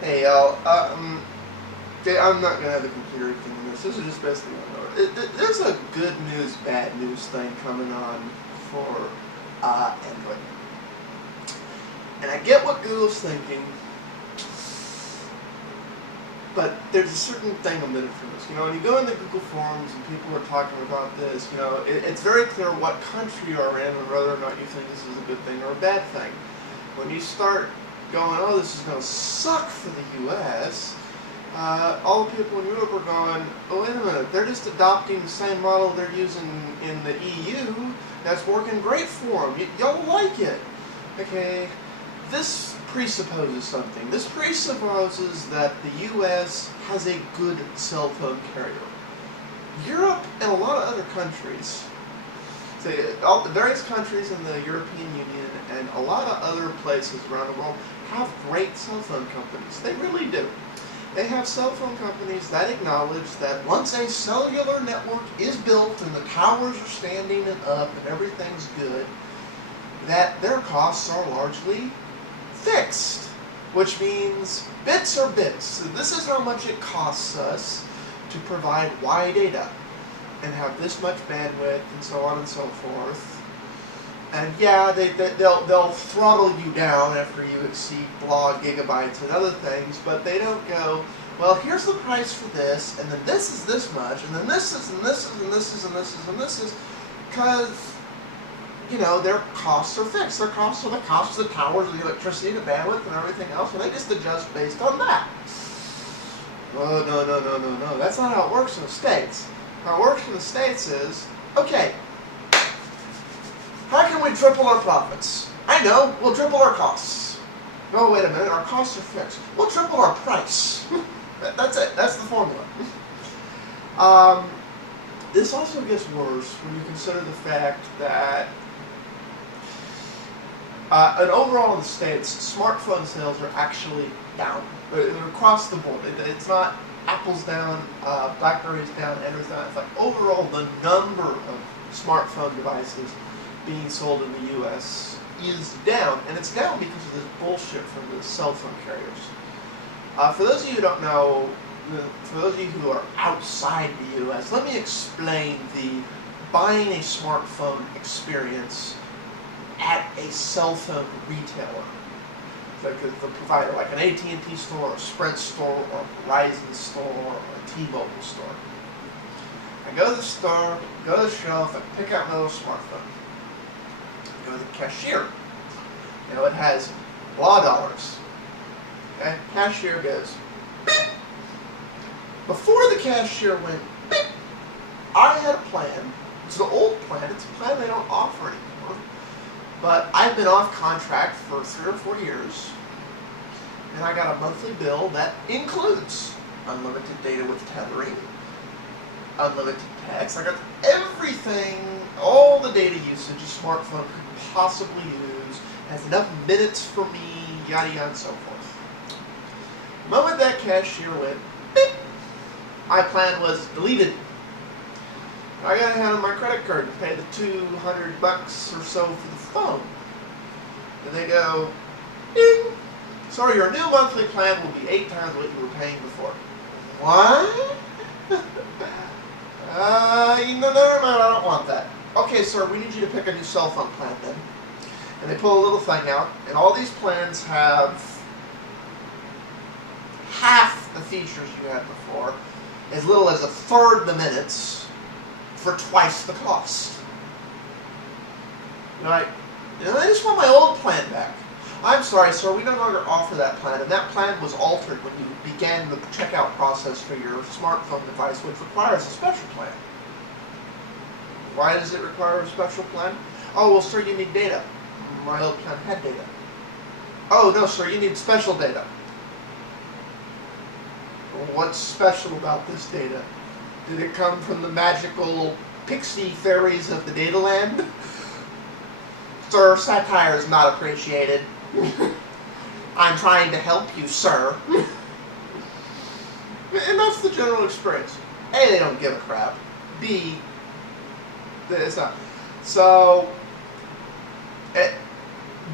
Hey y'all, okay, I'm not gonna have the computer thing in this. This is just basically there's a good news, bad news thing coming on for Android, and I get what Google's thinking, but there's a certain thing omitted from this. You know, when you go into Google forums and people are talking about this, you know, it's very clear what country you're in and whether or not you think this is a good thing or a bad thing. When you start going, oh, this is going to suck for the U.S., all the people in Europe are going, oh, wait a minute, they're just adopting the same model they're using in the EU that's working great for them. Y'all like it. Okay, this presupposes something. This presupposes that the U.S. has a good cell phone carrier. Europe and a lot of other countries, all the various countries in the European Union and a lot of other places around the world have great cell phone companies. They really do. They have cell phone companies that acknowledge that once a cellular network is built and the towers are standing and up and everything's good, that their costs are largely fixed, which means bits are bits. So this is how much it costs us to provide Y data and have this much bandwidth and so on and so forth. And yeah, they'll throttle you down after you exceed blah gigabytes and other things, but they don't go, well, here's the price for this, and then this is this much, and then this is, and this is, and this is, and this is, and this is, because, you know, their costs are fixed. Their costs are the cost of the towers, the electricity, the bandwidth, and everything else, and they just adjust based on that. Oh, no. That's not how it works in the States. How it works in the States is, okay, how can we triple our profits? I know, we'll triple our costs. No, wait a minute, our costs are fixed. We'll triple our price. That's it, that's the formula. This also gets worse when you consider the fact that and overall in the States, smartphone sales are actually down. They're across the board. It's not Apple's down, BlackBerry's down, Android's down. It's like overall the number of smartphone devices being sold in the U.S. is down, and it's down because of this bullshit from the cell phone carriers. For those of you who don't know, for those of you who are outside the U.S., let me explain the buying a smartphone experience at a cell phone retailer. Like the provider, like an AT&T store, or a Sprint store, or a Verizon store, or a T-Mobil store. I go to the store, go to the shelf, I pick out my little smartphone. I go to the cashier. You know, it has blah dollars. Okay? Cashier goes, beep. Before the cashier went, beep, I had a plan. It's an old plan. It's a plan they don't offer anymore. But I've been off contract for 3 or 4 years, and I got a monthly bill that includes unlimited data with tethering, unlimited text. I got everything, all the data usage a smartphone could possibly use, has enough minutes for me, yada yada and so forth. The moment that cashier went, beep, my plan was deleted. I got to hand them my credit card and pay the $200 or so for the phone. And they go, ding! Sorry, your new monthly plan will be 8 times what you were paying before. What? No, never mind, I don't want that. Okay, sir, we need you to pick a new cell phone plan then. And they pull a little thing out, and all these plans have half the features you had before, as little as 1/3 the minutes, for twice the cost. You're like, I just want my old plan back. I'm sorry, sir, we no longer offer that plan, and that plan was altered when you began the checkout process for your smartphone device, which requires a special plan. Why does it require a special plan? Oh, well, sir, you need data. My old plan had data. Oh, no, sir, you need special data. What's special about this data? Did it come from the magical pixie fairies of the data land? Sir, satire is not appreciated. I'm trying to help you, sir. And that's the general experience. A, they don't give a crap. B, it's not. So,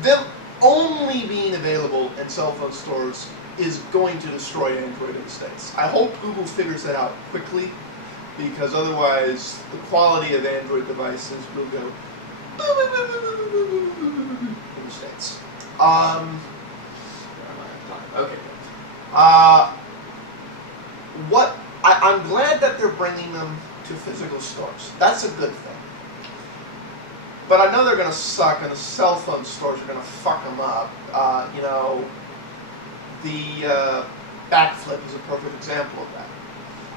them only being available in cell phone stores is going to destroy Android in the States. I hope Google figures that out quickly, because otherwise the quality of Android devices will go in the States. Okay. I'm glad that they're bringing them to physical stores. That's a good thing. But I know they're going to suck, and the cell phone stores are going to fuck them up. You know, the backflip is a perfect example of that.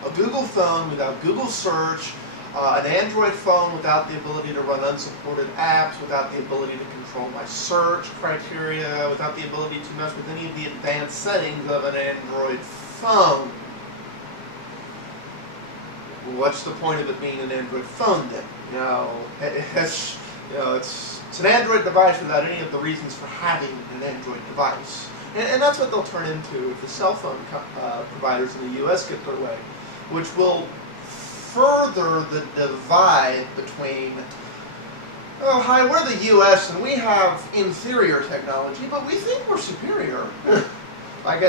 A Google phone without Google search, an Android phone without the ability to run unsupported apps, without the ability to control my search criteria, without the ability to mess with any of the advanced settings of an Android phone. What's the point of it being an Android phone then? You know, it's an Android device without any of the reasons for having an Android device. And that's what they'll turn into if the cell phone providers in the U.S. get their way, which will further the divide between, oh, hi, we're the U.S. and we have inferior technology, but we think we're superior. Like,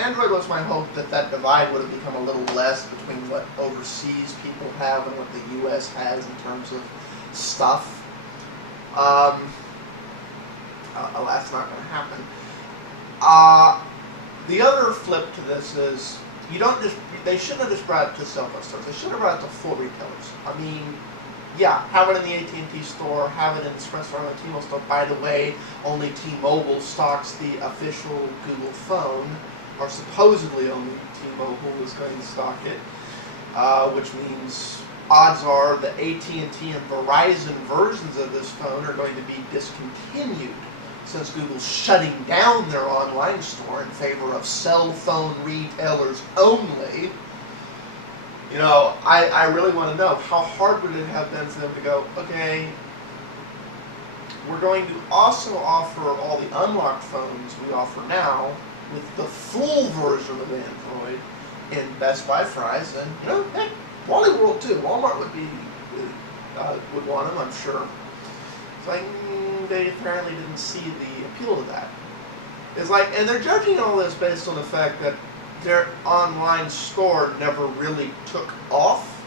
Android was my hope that that divide would have become a little less between what overseas people have and what the U.S. has in terms of stuff. That's not going to happen. The other flip to this is, they shouldn't have just brought it to cell phone stores. They should have brought it to full retailers. I mean, yeah, have it in the AT&T store, have it in the Sprint store, and the T-Mobil store. By the way, only T-Mobil stocks the official Google phone, or supposedly only T-Mobil is going to stock it, which means odds are the AT&T and Verizon versions of this phone are going to be discontinued, since Google's shutting down their online store in favor of cell phone retailers only. You know, I really want to know, how hard would it have been for them to go, okay, we're going to also offer all the unlocked phones we offer now with the full version of Android in Best Buy, Fry's, and, you know, heck, Wally World too. Walmart would want them, I'm sure. It's like, they apparently didn't see the appeal to that. It's like, and they're judging all this based on the fact that their online store never really took off.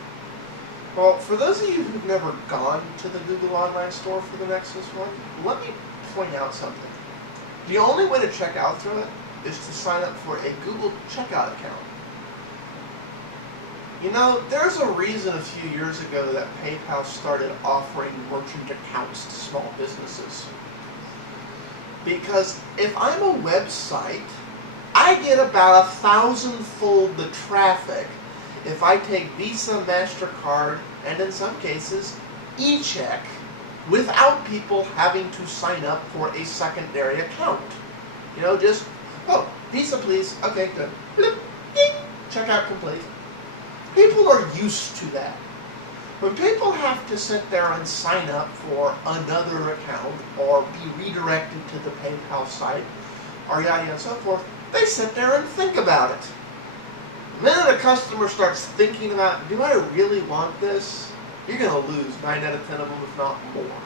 Well, for those of you who've never gone to the Google online store for the Nexus One, let me point out something. The only way to check out through it is to sign up for a Google checkout account. You know, there's a reason a few years ago that PayPal started offering merchant accounts to small businesses. Because if I'm a website, I get about 1,000-fold the traffic if I take Visa, MasterCard, and in some cases, e-check, without people having to sign up for a secondary account. You know, just, oh, Visa please, okay, good, blip, ding, checkout complete. People are used to that. When people have to sit there and sign up for another account or be redirected to the PayPal site or yada yada and so forth, they sit there and think about it. The minute a customer starts thinking about, do I really want this? You're going to lose 9 out of 10 of them, if not more.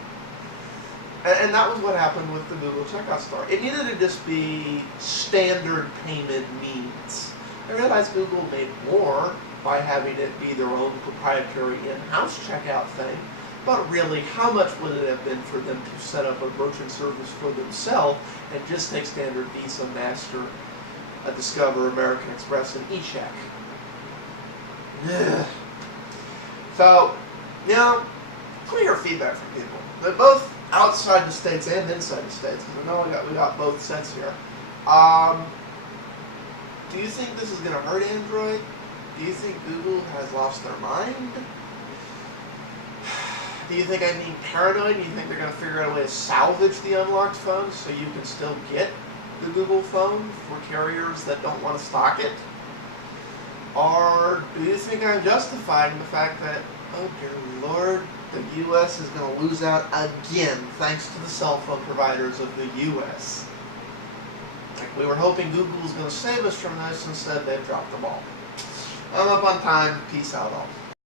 And that was what happened with the Google Checkout Store. It needed to just be standard payment means. I realized Google made more by having it be their own proprietary in-house checkout thing, but really, how much would it have been for them to set up a merchant service for themselves and just take standard Visa, Master, Discover, American Express, and eCheck? So, you know, clear feedback from people. They're both outside the States and inside the States, because I know we got both sets here. Do you think this is going to hurt Android? Do you think Google has lost their mind? Do you think I'm being paranoid? Do you think they're going to figure out a way to salvage the unlocked phones so you can still get the Google phone for carriers that don't want to stock it? Or do you think I'm justifying the fact that, oh dear Lord, the U.S. is going to lose out again thanks to the cell phone providers of the U.S.? Like, we were hoping Google was going to save us from this, instead they've dropped the ball. I'm up on time. Peace out all.